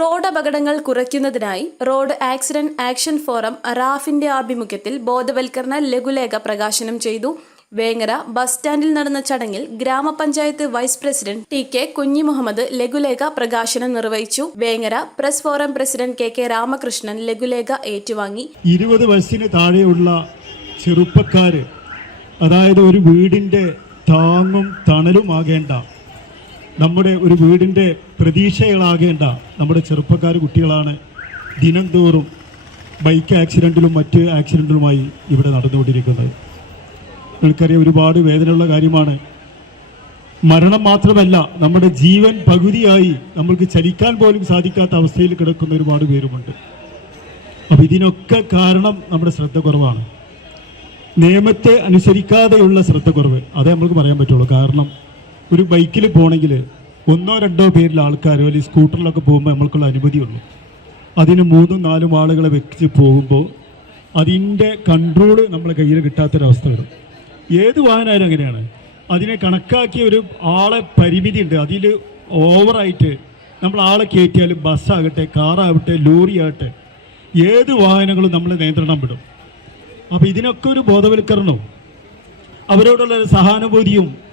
Road അപകടങ്ങൾ കുറയ്ക്കുന്നതിനായി road accident action forum റാഫിന്റെ ആഭിമുഖ്യത്തിൽ ബോധവൽക്കരണ ലഘുലേഖ പ്രകാശനം ചെയ്തു. വേങ്ങര ബസ് സ്റ്റാൻഡിൽ നടന്ന ചടങ്ങിൽ ഗ്രാമപഞ്ചായത്ത് വൈസ് പ്രസിഡന്റ് ടി കെ കുഞ്ഞി മുഹമ്മദ് ലഘുലേഖ പ്രകാശനം നിർവഹിച്ചു. Vengara press forum president K K Ramakrishnan ലഘുലേഖ ഏറ്റുവാങ്ങി. ഇരുപത് വയസ്സിന് താഴെയുള്ള ചെറുപ്പക്കാര് അതായത് ഒരു വീടിന്റെ താങ്ങും തണലുമാകേണ്ട നമ്മുടെ ഒരു വീടിന്റെ പ്രതീക്ഷകളാകേണ്ട നമ്മുടെ ചെറുപ്പക്കാർ കുട്ടികളാണ് ദിനം തോറും ബൈക്ക് ആക്സിഡന്റിലും മറ്റ് ആക്സിഡന്റിലുമായി ഇവിടെ നടന്നുകൊണ്ടിരിക്കുന്നത്. നിങ്ങൾക്കറിയാം ഒരുപാട് വേദനയുള്ള കാര്യമാണ്. മരണം മാത്രമല്ല നമ്മുടെ ജീവൻ പകുതിയായി നമ്മൾക്ക് ചലിക്കാൻ പോലും സാധിക്കാത്ത അവസ്ഥയിൽ കിടക്കുന്ന ഒരുപാട് പേരുമുണ്ട്. അപ്പം ഇതിനൊക്കെ കാരണം നമ്മുടെ ശ്രദ്ധ കുറവാണ്. നിയമത്തെ അനുസരിക്കാതെയുള്ള ശ്രദ്ധ കുറവ്. അതേ നമ്മൾക്ക് പറയാൻ പറ്റുള്ളൂ. കാരണം ഒരു ബൈക്കിൽ പോകണമെങ്കിൽ ഒന്നോ രണ്ടോ പേരിൽ ആൾക്കാരോ അല്ലെങ്കിൽ സ്കൂട്ടറിലൊക്കെ പോകുമ്പോൾ നമ്മൾക്കുള്ള അനുമതിയുള്ളൂ. അതിന് മൂന്നും നാലും ആളുകളെ വെച്ച് പോകുമ്പോൾ അതിന്റെ കൺട്രോൾ നമ്മളെ കയ്യിൽ കിട്ടാത്തൊരവസ്ഥ വരും. ഏത് വാഹനമായാലും അങ്ങനെയാണ്. അതിനെ കണക്കാക്കിയ ഒരു ആളെ പരിമിതി ഉണ്ട് അതിൽ ഓവറായിട്ട് നമ്മൾ ആളെ കയറ്റിയാലും ബസ്സാകട്ടെ കാറാകട്ടെ ലോറി ആകട്ടെ ഏത് വാഹനങ്ങളും നമ്മൾ നിയന്ത്രണം വിടും. അപ്പോൾ ഇതിനൊക്കെ ഒരു ബോധവൽക്കരണവും അവരോടുള്ള സഹാനുഭൂതിയും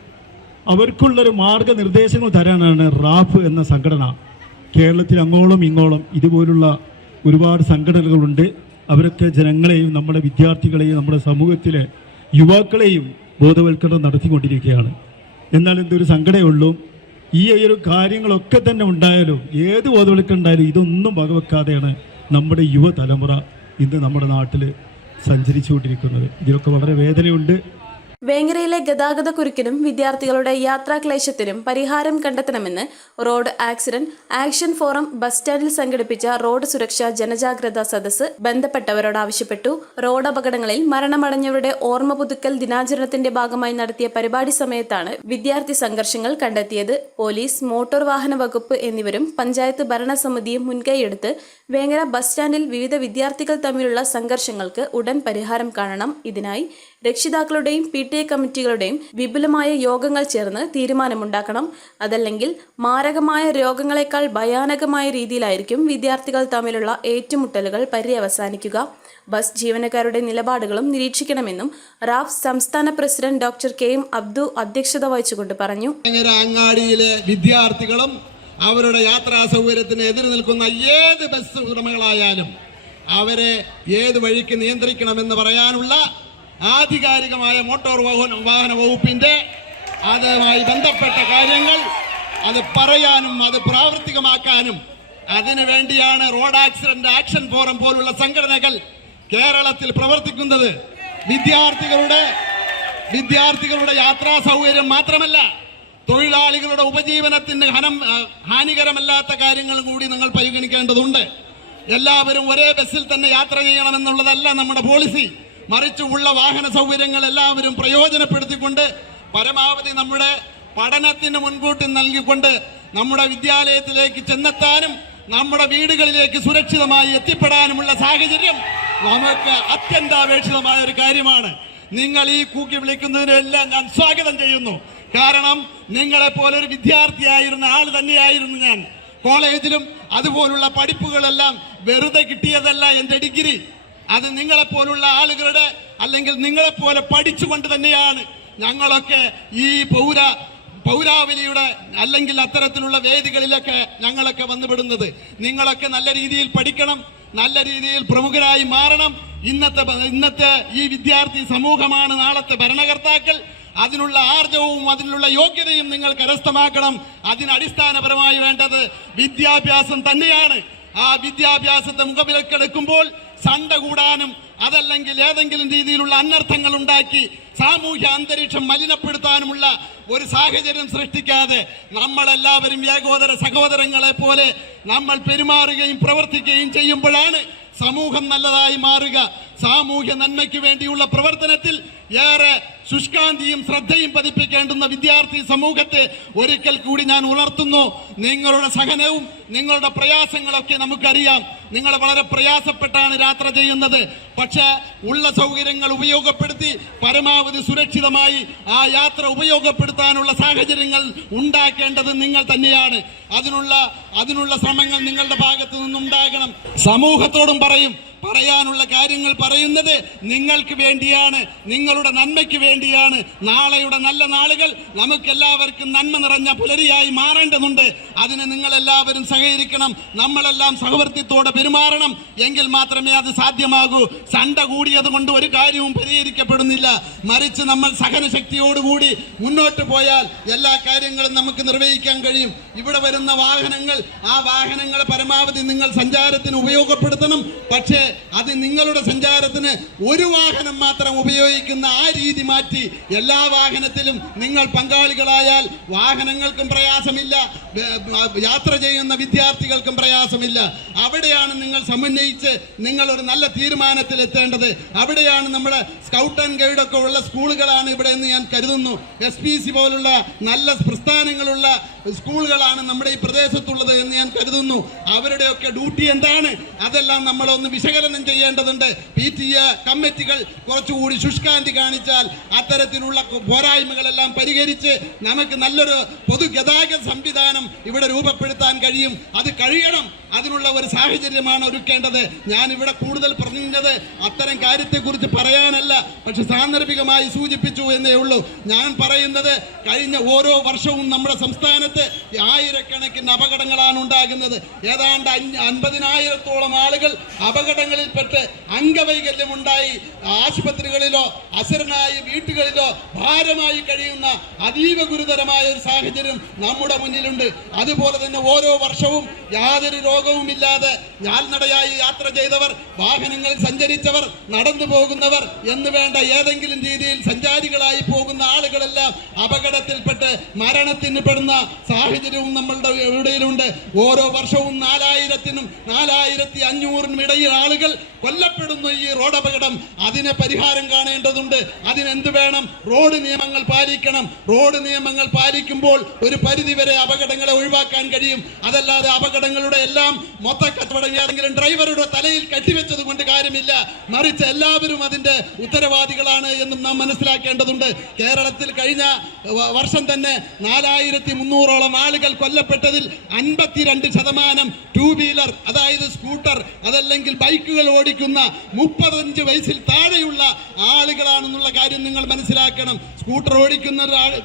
അവർക്കുള്ളൊരു മാർഗനിർദ്ദേശങ്ങൾ തരാനാണ് റാഫ് എന്ന സംഘടന. കേരളത്തിൽ അങ്ങോളം ഇങ്ങോളം ഇതുപോലുള്ള ഒരുപാട് സംഘടനകളുണ്ട്. അവരൊക്കെ ജനങ്ങളെയും നമ്മുടെ വിദ്യാർത്ഥികളെയും നമ്മുടെ സമൂഹത്തിലെ യുവാക്കളെയും ബോധവൽക്കരണം നടത്തിക്കൊണ്ടിരിക്കുകയാണ്. എന്നാൽ എന്തൊരു സങ്കടമുള്ളൂ ഈ ഒരു കാര്യങ്ങളൊക്കെ തന്നെ ഉണ്ടായാലും ഏത് ബോധവൽക്കരണം ഉണ്ടായാലും ഇതൊന്നും വകവെക്കാതെയാണ് നമ്മുടെ യുവതലമുറ ഇന്ന് നമ്മുടെ നാട്ടിൽ സഞ്ചരിച്ചുകൊണ്ടിരിക്കുന്നത്. ഇതിലൊക്കെ വളരെ വേദനയുണ്ട്. വേങ്ങരയിലെ ഗതാഗത കുരുക്കിനും വിദ്യാർത്ഥികളുടെ യാത്രാക്ലേശത്തിനും പരിഹാരം കണ്ടെത്തണമെന്ന് road accident action forum bus സ്റ്റാൻഡിൽ സംഘടിപ്പിച്ച റോഡ് സുരക്ഷാ ജനജാഗ്രതാ സദസ്സ് ബന്ധപ്പെട്ടവരോട് ആവശ്യപ്പെട്ടു. റോഡ് അപകടങ്ങളിൽ മരണമടഞ്ഞവരുടെ ഓർമ്മ പുതുക്കൽ ദിനാചരണത്തിന്റെ ഭാഗമായി നടത്തിയ പരിപാടി സമയത്താണ് വിദ്യാർത്ഥി സംഘർഷങ്ങൾ കണ്ടെത്തിയത്. പോലീസ് മോട്ടോർ വാഹന വകുപ്പ് എന്നിവരും പഞ്ചായത്ത് ഭരണസമിതിയും മുൻകൈയെടുത്ത് വേങ്ങര ബസ് സ്റ്റാൻഡിൽ വിവിധ വിദ്യാർത്ഥികൾ തമ്മിലുള്ള സംഘർഷങ്ങൾക്ക് ഉടൻ പരിഹാരം കാണണം. ഇതിനായി രക്ഷിതാക്കളുടെയും പി ടി എ കമ്മിറ്റികളുടെയും വിപുലമായ യോഗങ്ങൾ ചേർന്ന് തീരുമാനമുണ്ടാക്കണം. അതല്ലെങ്കിൽ മാരകമായ രോഗങ്ങളെക്കാൾ ഭയാനകമായ രീതിയിലായിരിക്കും വിദ്യാർത്ഥികൾ തമ്മിലുള്ള ഏറ്റുമുട്ടലുകൾ പര്യവസാനിക്കുക. ബസ് ജീവനക്കാരുടെ നിലപാടുകളും നിരീക്ഷിക്കണമെന്നും റാഫ് സംസ്ഥാന president doctor K M Abdu അധ്യക്ഷത വഹിച്ചുകൊണ്ട് പറഞ്ഞു. അങ്ങാടിയിലെ വിദ്യാർത്ഥികളും അവരുടെ യാത്രാ സൗകര്യത്തിന് എതിര് നിൽക്കുന്ന ഏത് ബസ് ഉടമകളായാലും അവരെ ഏത് വഴിക്ക് നിയന്ത്രിക്കണമെന്ന് പറയാനുള്ള ആധികാരികമായ മോട്ടോർ വാഹന വാഹന വകുപ്പിന്റെ അതുമായി ബന്ധപ്പെട്ട കാര്യങ്ങൾ അത് പറയാനും അത് പ്രാവർത്തികമാക്കാനും അതിനു വേണ്ടിയാണ് റോഡ് ആക്സിഡന്റ് ആക്ഷൻ ഫോറം പോലുള്ള സംഘടനകൾ കേരളത്തിൽ പ്രവർത്തിക്കുന്നത്. വിദ്യാർത്ഥികളുടെ വിദ്യാർത്ഥികളുടെ യാത്രാ സൗകര്യം മാത്രമല്ല തൊഴിലാളികളുടെ ഉപജീവനത്തിന് ഹനം ഹാനികരമല്ലാത്ത കാര്യങ്ങൾ കൂടി നിങ്ങൾ പരിഗണിക്കേണ്ടതുണ്ട്. എല്ലാവരും ഒരേ ബസ്സിൽ തന്നെ യാത്ര ചെയ്യണമെന്നുള്ളതല്ല നമ്മുടെ പോളിസി മറിച്ച് ഉള്ള വാഹന സൗകര്യങ്ങൾ എല്ലാവരും പ്രയോജനപ്പെടുത്തിക്കൊണ്ട് പരമാവധി നമ്മുടെ പഠനത്തിന് മുൻകൂട്ടി നൽകിക്കൊണ്ട് നമ്മുടെ വിദ്യാലയത്തിലേക്ക് ചെന്നെത്താനും നമ്മുടെ വീടുകളിലേക്ക് സുരക്ഷിതമായി എത്തിപ്പെടാനുമുള്ള സാഹചര്യം നമുക്ക് അത്യന്താപേക്ഷിതമായ ഒരു കാര്യമാണ്. നിങ്ങൾ ഈ കൂക്കി വിളിക്കുന്നതിനെല്ലാം ഞാൻ സ്വാഗതം ചെയ്യുന്നു. കാരണം നിങ്ങളെ പോലെ ഒരു വിദ്യാർത്ഥിയായിരുന്ന ആൾ തന്നെയായിരുന്നു ഞാൻ. കോളേജിലും അതുപോലുള്ള പഠിപ്പുകളെല്ലാം വെറുതെ കിട്ടിയതല്ല എന്റെ ഡിഗ്രി. അത് നിങ്ങളെപ്പോലുള്ള ആളുകളുടെ അല്ലെങ്കിൽ നിങ്ങളെപ്പോലെ പഠിച്ചുകൊണ്ട് തന്നെയാണ് ഞങ്ങളൊക്കെ ഈ പൗര പൗരാവലിയുടെ അല്ലെങ്കിൽ അത്തരത്തിലുള്ള വേദികളിലൊക്കെ ഞങ്ങളൊക്കെ വന്നുപെടുന്നത്. നിങ്ങളൊക്കെ നല്ല രീതിയിൽ പഠിക്കണം നല്ല രീതിയിൽ പ്രമുഖരായി മാറണം. ഇന്നത്തെ ഇന്നത്തെ ഈ വിദ്യാർത്ഥി സമൂഹമാണ് നാളത്തെ ഭരണകർത്താക്കൾ. അതിനുള്ള ആർജവും അതിനുള്ള യോഗ്യതയും നിങ്ങൾ കരസ്ഥമാക്കണം. അതിന് അടിസ്ഥാനപരമായി വേണ്ടത് വിദ്യാഭ്യാസം തന്നെയാണ്. ആ വിദ്യാഭ്യാസത്തെ മുഖവിലക്കെടുക്കുമ്പോൾ സണ്ട കൂടാനും അതല്ലെങ്കിൽ ഏതെങ്കിലും രീതിയിലുള്ള അനർത്ഥങ്ങൾ ഉണ്ടാക്കി സാമൂഹ്യ അന്തരീക്ഷം മലിനപ്പെടുത്താനുമുള്ള ഒരു സാഹചര്യം സൃഷ്ടിക്കാതെ നമ്മളെല്ലാവരും ഏകോദര സഹോദരങ്ങളെ പോലെ നമ്മൾ പെരുമാറുകയും പ്രവർത്തിക്കുകയും ചെയ്യുമ്പോഴാണ് സമൂഹം നല്ലതായി മാറുക. സാമൂഹ്യ നന്മയ്ക്ക് വേണ്ടിയുള്ള പ്രവർത്തനത്തിൽ ഏറെ ശുഷ്കാന്തിയും ശ്രദ്ധയും പതിപ്പിക്കേണ്ടുന്ന വിദ്യാർത്ഥി സമൂഹത്തെ ഒരിക്കൽ കൂടി ഞാൻ ഉണർത്തുന്നു. നിങ്ങളുടെ സഹനവും നിങ്ങളുടെ പ്രയാസങ്ങളൊക്കെ നമുക്കറിയാം. നിങ്ങൾ വളരെ പ്രയാസപ്പെട്ടാണ് യാത്ര ചെയ്യുന്നത്. പക്ഷേ ഉള്ള സൗകര്യങ്ങൾ ഉപയോഗപ്പെടുത്തി പരമാവധി സുരക്ഷിതമായി ആ യാത്ര ഉപയോഗപ്പെടുത്താനുള്ള സാഹചര്യങ്ങൾ ഉണ്ടാക്കേണ്ടത് നിങ്ങൾ തന്നെയാണ്. അതിനുള്ള അതിനുള്ള ശ്രമങ്ങൾ നിങ്ങളുടെ ഭാഗത്തു നിന്നുണ്ടാകണം. സമൂഹത്തോടും പറയും പറയാനുള്ള കാര്യങ്ങൾ പറയുന്നത് നിങ്ങൾക്ക് വേണ്ടിയാണ് നിങ്ങളുടെ നന്മയ്ക്ക് വേണ്ടിയാണ്. നാളെയുടെ നല്ല നാളുകൾ നമുക്കെല്ലാവർക്കും നന്മ നിറഞ്ഞ പുലരിയായി മാറേണ്ടതുണ്ട്. അതിന് നിങ്ങൾ എല്ലാവരും സഹകരിക്കണം നമ്മളെല്ലാം സഹവർത്തിത്തോടെ പെരുമാറണം. എങ്കിൽ മാത്രമേ അത് സാധ്യമാകൂ. സണ്ട കൂടിയത് കൊണ്ട് ഒരു കാര്യവും പരിഹരിക്കപ്പെടുന്നില്ല. മറിച്ച് നമ്മൾ സഹനശക്തിയോടുകൂടി മുന്നോട്ട് പോയാൽ എല്ലാ കാര്യങ്ങളും നമുക്ക് നിർവഹിക്കാൻ കഴിയും. ഇവിടെ വരുന്ന വാഹനങ്ങൾ ആ വാഹനങ്ങളെ പരമാവധി നിങ്ങൾ സഞ്ചാരത്തിന് ഉപയോഗപ്പെടുത്തണം. പക്ഷേ അത് നിങ്ങളുടെ സഞ്ചാരത്തിന് ഒരു വാഹനം മാത്രം ഉപയോഗിക്കുന്ന ആ രീതി മാറ്റി എല്ലാ വാഹനത്തിലും നിങ്ങൾ പങ്കാളികളായാൽ വാഹനങ്ങൾക്കും പ്രയാസമില്ല യാത്ര ചെയ്യുന്ന വിദ്യാർത്ഥികൾക്കും പ്രയാസമില്ല. അവിടെയാണ് നിങ്ങൾ സമന്വയിച്ച് നിങ്ങൾ ഒരു നല്ല തീരുമാനത്തിൽ എത്തേണ്ടത് അവിടെയാണ് നമ്മുടെ സ്കൗട്ട് ആൻഡ് ഗൈഡ് ഒക്കെ ഉള്ള സ്കൂളുകളാണ് ഇവിടെ എന്ന് ഞാൻ കരുതുന്നു. എസ് പി സി പോലുള്ള നല്ല പ്രസ്ഥാനങ്ങളുള്ള സ്കൂളുകളാണ് നമ്മുടെ ഈ പ്രദേശത്തുള്ളത് എന്ന് ഞാൻ കരുതുന്നു. അവരുടെയൊക്കെ ഡ്യൂട്ടി എന്താണ്? അതെല്ലാം നമ്മളൊന്ന് വിശകലനം ചെയ്യേണ്ടതുണ്ട്. പി ടി എ കമ്മിറ്റികൾ കുറച്ചുകൂടി ശുഷ്കാന്തി കാണിച്ചാൽ അത്തരത്തിലുള്ള പോരായ്മകളെല്ലാം പരിഹരിച്ച് നമുക്ക് നല്ലൊരു പൊതുഗതാഗത സംവിധാനം ഇവിടെ രൂപപ്പെടുത്താൻ കഴിയും. അത് കഴിയണം. അതിനുള്ള ഒരു സാഹചര്യമാണ് ഒരുക്കേണ്ടത്. ഞാൻ ഇവിടെ കൂടുതൽ പറഞ്ഞത് അത്തരം കാര്യത്തെക്കുറിച്ച് പറയാനല്ല പക്ഷെ സാന്ദർഭികമായി സൂചിപ്പിച്ചു എന്നേ ഉള്ളൂ. ഞാൻ പറയുന്നത് കഴിഞ്ഞ ഓരോ വർഷവും നമ്മുടെ സംസ്ഥാനത്ത് ആയിരക്കണക്കിന് അപകടങ്ങളാണ് ഉണ്ടാകുന്നത്. ഏതാണ്ട് അൻപതിനായിരത്തോളം ആളുകൾ അപകടങ്ങളിൽപ്പെട്ട് അംഗവൈകല്യമുണ്ടായി ആശുപത്രികളിലോ അസുരനായി വീട്ടുകളിലോ ഭാരമായി കഴിയുന്ന അതീവ ഗുരുതരമായ ഒരു സാഹചര്യം നമ്മുടെ മുന്നിലുണ്ട്. അതുപോലെ തന്നെ ഓരോ വർഷവും യാതൊരു രോഗവും ഇല്ലാതെ ഞാൽനടയായി യാത്ര ചെയ്തവർ വാഹനങ്ങളിൽ സഞ്ചരിച്ചവർ നടന്നു പോകുന്നവർ എന്ന് വേണ്ട ഏതെങ്കിലും രീതിയിൽ സഞ്ചാരികളായി പോകുന്ന ആളുകളെല്ലാം അപകടത്തിൽപ്പെട്ട് മരണത്തിന് പെടുന്ന സാഹചര്യവും നമ്മളുടെ ഇടയിലുണ്ട് ഓരോ വർഷവും നാലായിരത്തിനും നാലായിരത്തി അഞ്ഞൂറിനും ഇടയിൽ ആളുകൾ കൊല്ലപ്പെടുന്നു ഈ റോഡ് അപകടം. അതിന് പരിഹാരം കാണേണ്ടതുണ്ട്. അതിനെന്ത് വേണം? റോഡ് നിയമങ്ങൾ പാലിക്കണം. റോഡ് നിയമങ്ങൾ പാലിക്കുമ്പോൾ ഒരു പരിധിവരെ അപകടങ്ങളെ ഒഴിവാക്കാൻ കഴിയും. അതല്ലാതെ അപകടങ്ങളുടെ എല്ലാം മൊത്ത കച്ചവടം ഡ്രൈവറുടെ തലയിൽ കെട്ടിവെച്ചത് കൊണ്ട് കാര്യമില്ല. മറിച്ച് എല്ലാവരും അതിന്റെ ഉത്തരവാദികളാണ് എന്നും നാം മനസ്സിലാക്കേണ്ടതുണ്ട്. കേരളത്തിൽ കഴിഞ്ഞ വർഷം തന്നെ നാലായിരത്തി മുന്നൂറോളം ആളുകൾ കൊല്ലപ്പെട്ടതിൽ അൻപത്തിരണ്ട് ശതമാനം ടൂ വീലർ അതായത് സ്കൂട്ടർ അതല്ലെങ്കിൽ ബൈക്കുകൾ ഓടിക്കുന്ന മുപ്പത്തഞ്ച് വയസ്സിൽ താഴെയുള്ള ആളുകളാണെന്നുള്ള കാര്യം നിങ്ങൾ മനസ്സിലാക്കണം. സ്കൂട്ടർ ഓടിക്കുന്ന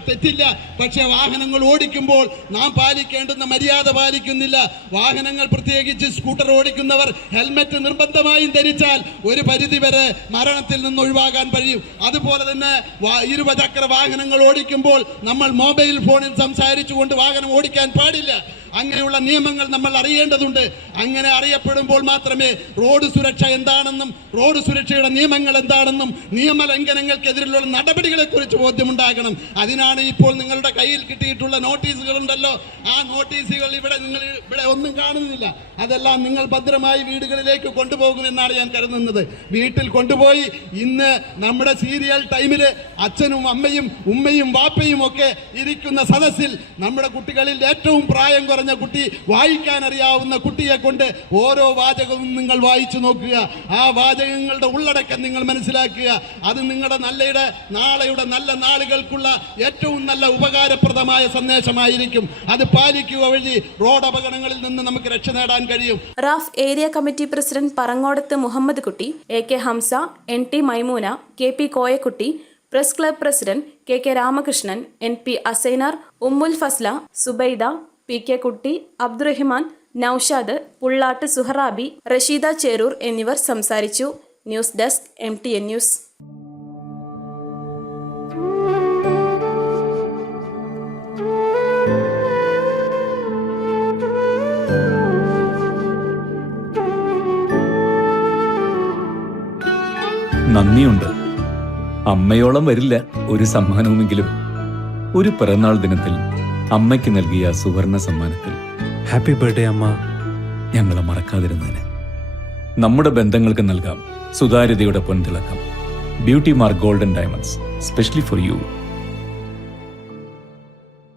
തെറ്റില്ല. പക്ഷേ വാഹനങ്ങൾ ഓടിക്കുമ്പോൾ നാം പാലിക്കേണ്ടുന്ന മര്യാദ പാലിക്കുന്നില്ല. വാഹനങ്ങൾ പ്രത്യേകിച്ച് സ്കൂട്ടർ ഓടിക്കുന്നവർ ഹെൽമെറ്റ് നിർബന്ധമായും ധരിച്ചാൽ ഒരു പരിധിവരെ മരണത്തിൽ നിന്ന് ഒഴിവാകാൻ കഴിയും. അതുപോലെ തന്നെ ഇരുപചക്ര വാഹനങ്ങൾ ഓടിക്കുമ്പോൾ നമ്മൾ മൊബൈൽ ഫോണിൽ സംസാരിച്ചുകൊണ്ട് വാഹനം ഓടിക്കാൻ പാടില്ല. അങ്ങനെയുള്ള നിയമങ്ങൾ നമ്മൾ അറിയേണ്ടതുണ്ട്. അങ്ങനെ അറിയപ്പെടുമ്പോൾ മാത്രമേ റോഡ് സുരക്ഷ എന്താണെന്നും റോഡ് സുരക്ഷയുടെ നിയമങ്ങൾ എന്താണെന്നും നിയമലംഘനങ്ങൾക്കെതിരെയുള്ള നടപടികളെ കുറിച്ച് ബോധ്യമുണ്ടാകണം. അതിനാണ് ഇപ്പോൾ നിങ്ങളുടെ കയ്യിൽ കിട്ടിയിട്ടുള്ള നോട്ടീസുകളുണ്ടല്ലോ. ആ നോട്ടീസുകൾ ഇവിടെ നിങ്ങൾ ഇവിടെ ഒന്നും കാണുന്നില്ല. അതെല്ലാം നിങ്ങൾ ഭദ്രമായി വീടുകളിലേക്ക് കൊണ്ടുപോകുമെന്നാണ് ഞാൻ കരുതുന്നത്. വീട്ടിൽ കൊണ്ടുപോയി ഇന്ന് നമ്മുടെ സീരിയൽ ടൈമിൽ അച്ഛനും അമ്മയും ഉമ്മയും വാപ്പയും ഒക്കെ ഇരിക്കുന്ന സദസ്സിൽ നമ്മുടെ കുട്ടികളിൽ ഏറ്റവും പ്രായം കുറഞ്ഞ കുട്ടി വായിക്കാൻ അറിയാവുന്ന കുട്ടിയെ കൊണ്ട് ഓരോ വാചകവും നിങ്ങൾ വായിച്ചു നോക്കുക. ആ വാചകങ്ങളുടെ ഉള്ളടക്കം നിങ്ങൾ മനസ്സിലാക്കുക. അത് നിങ്ങളുടെ നല്ലയുടെ നാളെയുടെ നല്ല നാളുകൾക്കുള്ള ഏറ്റവും നല്ല ഉപകാരപ്രദമായ സന്ദേശമായിരിക്കും. അത് പാലിക്കുക വഴി റോഡ് അപകടങ്ങളിൽ നിന്ന് നമുക്ക് രക്ഷ നേടാൻ കഴിയും. RAF area committee president Parangodath Muhammad Kutty A K Hamsa N T Maimoona K P Koyakutty press club president K K Ramakrishnan N P Asainar Ummul Fasla Subaida P K കുട്ടി അബ്ദുറഹിമാൻ നൌഷാദ് പുള്ളാട്ട് സുഹറാബി റഷീദ ചേരൂർ എന്നിവർ സംസാരിച്ചു. News desk M T N news. നന്ദിയുണ്ട്. അമ്മയോളം വരില്ല ഒരു സമ്മാനവുമെങ്കിലും. ഒരു പിറന്നാൾ ദിനത്തിൽ അമ്മയ്ക്ക് നൽകിയ സുവർണ സമ്മാനത്തിൽ. ഹാപ്പി ബർത്ത്ഡേ അമ്മ. ഞങ്ങളെ മറക്കാതിരുന്നതിന്. നമ്മുടെ ബന്ധങ്ങൾക്ക് നൽകാം സുതാര്യതയുടെ പൊൻതിളക്കം. Beauty mark golden diamonds specially for you